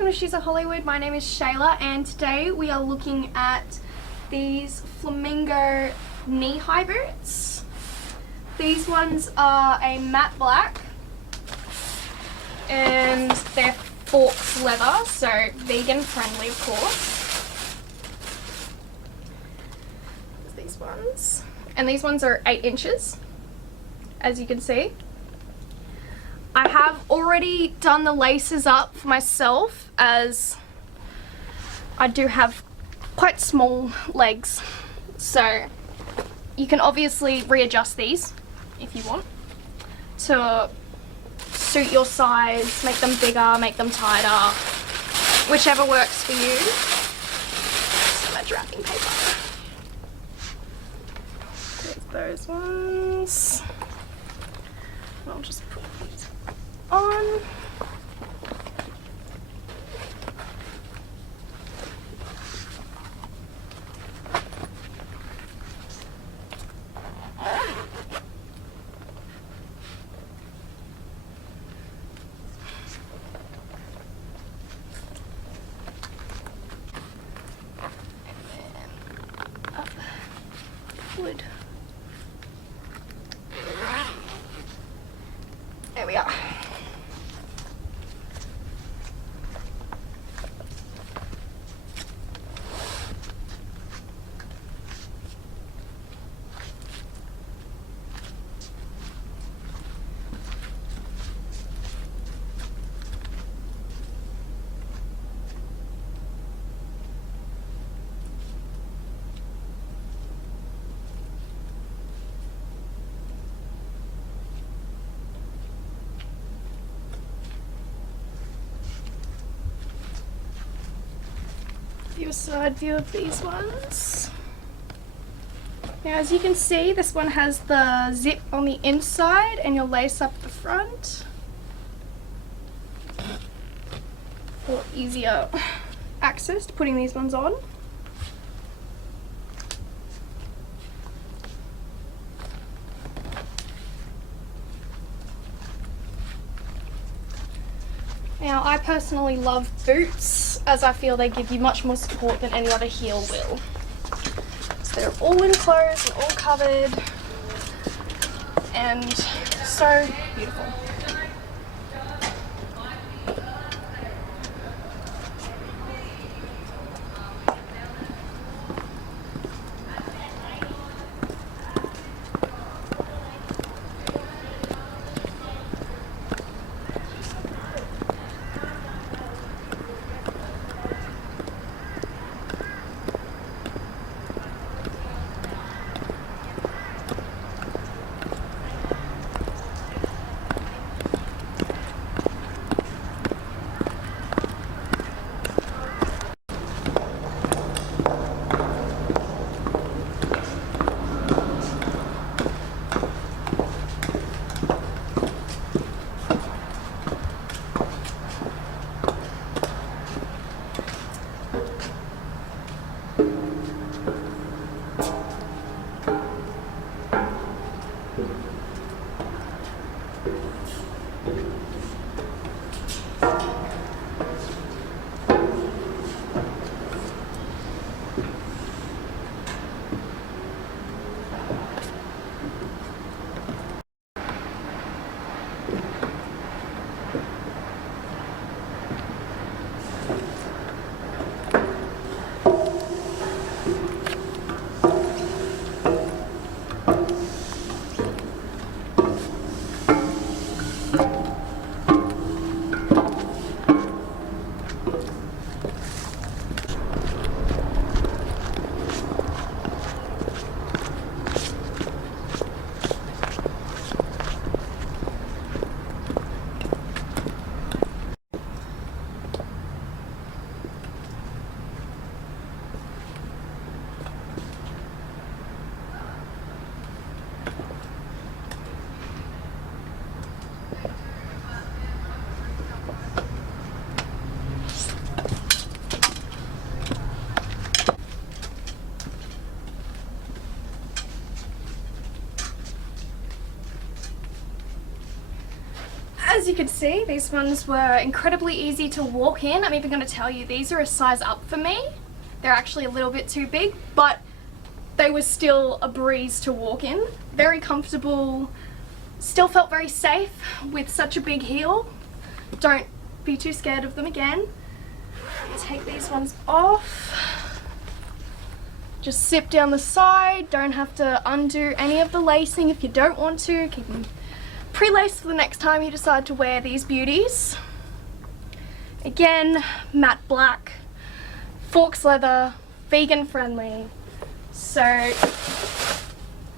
welcome to She's a Hollywood. My name is Shayla and today we are looking at these Flamingo knee-high boots. These ones are a matte black and they're faux leather, so vegan friendly of course. These ones. And these ones are 8 inches, as you can see. I have already done the laces up for myself as I do have quite small legs, so you can obviously readjust these if you want to suit your size, make them bigger, make them tighter, whichever works for you. So much wrapping paper. There's those ones. I'll just put these on. Wood. There we are. Your side view of these ones. Now as you can see, this one has the zip on the inside and your lace up the front for easier access to putting these ones on. Now, I personally love boots as I feel they give you much more support than any other heel will. So they're all enclosed and all covered and so beautiful. you can see, these ones were incredibly easy to walk in. I'm even going to tell you, these are a size up for me. They're actually a little bit too big, but they were still a breeze to walk in. Very comfortable, still felt very safe with such a big heel. Don't be too scared of them again. Take these ones off. Just zip down the side, don't have to undo any of the lacing if you don't want to. Keep them pre-laced for the next time you decide to wear these beauties. Again, matte black, faux leather, vegan friendly, so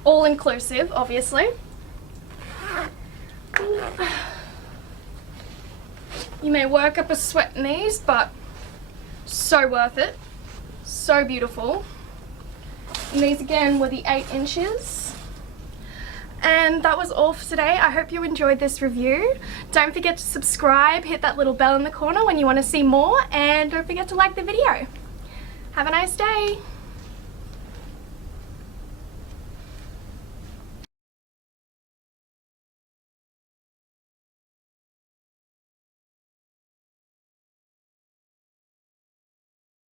all inclusive obviously. You may work up a sweat in these, but so worth it, so beautiful. And these again were the 8 inches. And that was all for today. I hope you enjoyed this review. Don't forget to subscribe, hit that little bell in the corner when you want to see more, and don't forget to like the video. Have a nice day.